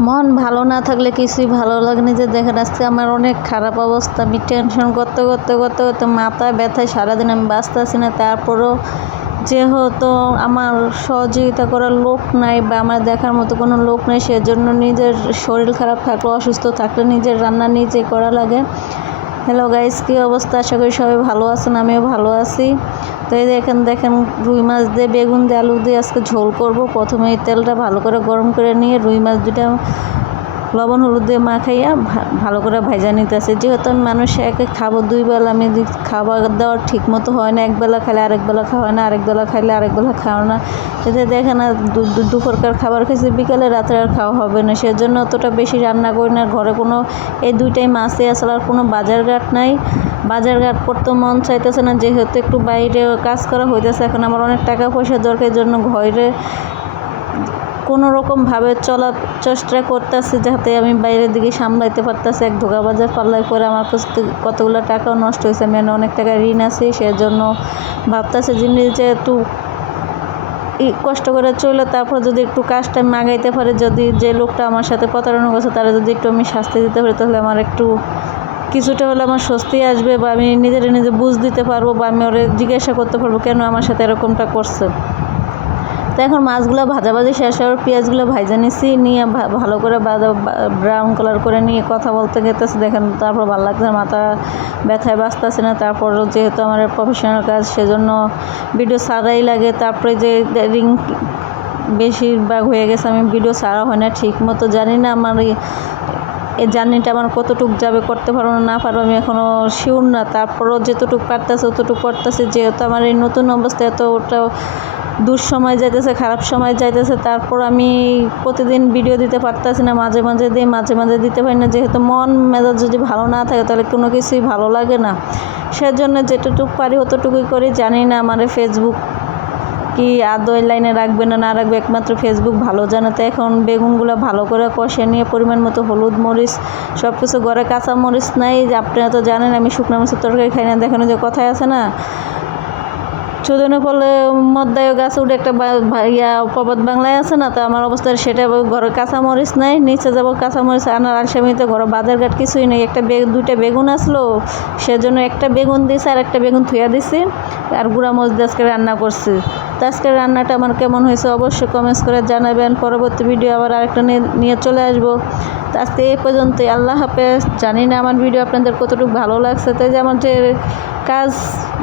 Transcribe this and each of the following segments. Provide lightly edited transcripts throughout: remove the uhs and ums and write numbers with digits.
মন ভালো না থাকলে কিছুই ভালো লাগে না। যে দেখেন আজকে আমার অনেক খারাপ অবস্থা, আমি টেনশন করতে করতে করতে করতে মাথা ব্যথায় সারাদিন আমি বাঁচতেছি না। তারপরও যেহেতু আমার সহযোগিতা করার লোক নাই বা আমার দেখার মতো কোনো লোক নেই, সেজন্য নিজের শরীর খারাপ থাকলে, অসুস্থ থাকলে নিজের রান্না নিজে করা লাগে। হ্যালো গাইস, কী অবস্থা? আশা করি সবাই ভালো আছেন, আমিও ভালো আছি। তো এই দেখেন রুই মাছ দিয়ে বেগুন দিয়ে আলু দিয়ে আজকে ঝোল করব। প্রথমে এই তেলটা ভালো করে গরম করে নিয়ে রুই মাছ দুটা লবণ হলুদ দিয়ে মাখাইয়া ভালো করে ভাজা নিতেছে। যেহেতু আমি মানুষ একে খাবো 2 বেলা, আমি খাবার দাওয়ার ঠিক মতো হয় না। একবেলা খাইলে আরেক বেলা খাওয়া হয় না, আরেক বেলা খাইলে আরেক বেলা খাওয়া না। এতে দেখেন আর দুপুরকার খাবার খেয়েছি, বিকেলে রাত্রে আর খাওয়া হবে না। সেজন্য অতটা বেশি রান্না করি না। ঘরে কোনো এই 2টাই মাছই আসলে, আর কোনো বাজারঘাট নাই। বাজারঘাট করতে মন চাইতেছে না, যেহেতু একটু বাইরে কাজ করা হইতেছে। এখন আমার অনেক টাকা পয়সা দরকার, জন্য ঘরে কোনো রকমভাবে চলার চেষ্টা করতেছি, যাতে আমি বাইরের দিকে সামলাইতে পারতেছি। এক ধোকা বাজার পাল্লাই করে আমার কতগুলো টাকাও নষ্ট হয়েছে। আমি অনেক টাকা ঋণ আছি, সেজন্য ভাবতেছি যে নিজে একটু কষ্ট করে চলে, তারপর যদি একটু কাজটা মাগাইতে পারে, যদি যে লোকটা আমার সাথে প্রতারণা করছে তারা যদি একটু আমি শাস্তি দিতে পারি, তাহলে আমার একটু কিছুটা হলে আমার স্বস্তি আসবে, বা আমি নিজে বুঝ দিতে পারবো, বা আমি ওরে জিজ্ঞাসা করতে পারবো কেন আমার সাথে এরকমটা করছে। তো এখন মাছগুলো ভাজাভাজি শেষ হওয়ার পেঁয়াজগুলো ভাজা নিছি, নিয়ে ভালো করে ব্রাউন কালার করে নিয়ে কথা বলতে গেতেছে। দেখেন তারপর ভালো লাগছে, মাথা ব্যথায় বাঁচতেছে না। তারপর যেহেতু আমার প্রফেশনাল কাজ, সেজন্য ভিডিও ছাড়াই লাগে। তারপরে যে রিং বেশিরভাগ হয়ে গেছে, আমি ভিডিও ছাড়া হয় না ঠিক মতো। জানি না আমার এই জার্নিটা আমার কতটুকু যাবে, করতে পারবো না পারবো আমি এখনও শিওর না। তারপরও যতটুকু পারতেছে অতটুকু করতেছে। যেহেতু আমার এই নতুন অবস্থায় এতটা দুঃসময় যাইতেছে, খারাপ সময় যাইতেছে, তারপর আমি প্রতিদিন ভিডিও দিতে পারতেছি না। মাঝে মাঝে দিই, মাঝে মাঝে দিতে পারি না। যেহেতু মন মেজাজ যদি ভালো না থাকে, তাহলে কোনো কিছুই ভালো লাগে না। সেজন্য যেটুকু পারি অতটুকুই করি। জানি না আমার ফেসবুক কি আদৌ লাইনে রাখবে না রাখবে, একমাত্র ফেসবুক ভালো জানে। তো এখন বেগুনগুলো ভালো করে কষে নিয়ে পরিমাণ মতো হলুদ, মরিচ সব কিছু, ঘরে কাঁচা মরিচ নাই। আপনারা তো জানেন আমি শুকনো মরিচের তরকারি খাই না। দেখানো যে কথায় আছে না, চোদনে পড়লে মদ্দায় গাছ উঠে, একটা প্রবাদ বাংলায় আছে না। তো আমার অবস্থায় সেটা, ঘরে কাঁচামরিচ নাই, নিচে যাবো কাঁচামরিচ আনার আসামিতে ঘরে বাজারঘাট কিছুই নেই। 2টা বেগুন আসলো, সেজন্য একটা বেগুন দিয়েছি, আর একটা বেগুন থুয়া দিছি, আর গুঁড়া মরিচ দিয়ে আজকে রান্না করছি। তো আজকের রান্নাটা আমার কেমন হয়েছে অবশ্যই কমেন্টস করে জানাবেন। পরবর্তী ভিডিও আবার আরেকটা নিয়ে চলে আসবো। তো আজকে এই পর্যন্তই, আল্লাহ হাফেজ। জানি না আমার ভিডিও আপনাদের কতটুকু ভালো লাগছে। তাই যে আমার যে কাজ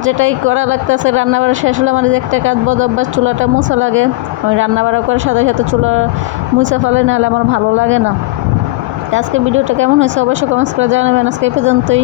যেটাই করা লাগতেছে, রান্নাবাড়া শেষ হলে আমার যে একটা কাজ বদ অভ্যাস, চুলাটা মুছা লাগে। আমি রান্নাবাড়া করে সাথে সাথে চুলা মুছা ফেলে, নাহলে আমার ভালো লাগে না। আজকে ভিডিওটা কেমন হয়েছে অবশ্যই কমেন্টস করে জানাবেন। আজকে এই পর্যন্তই।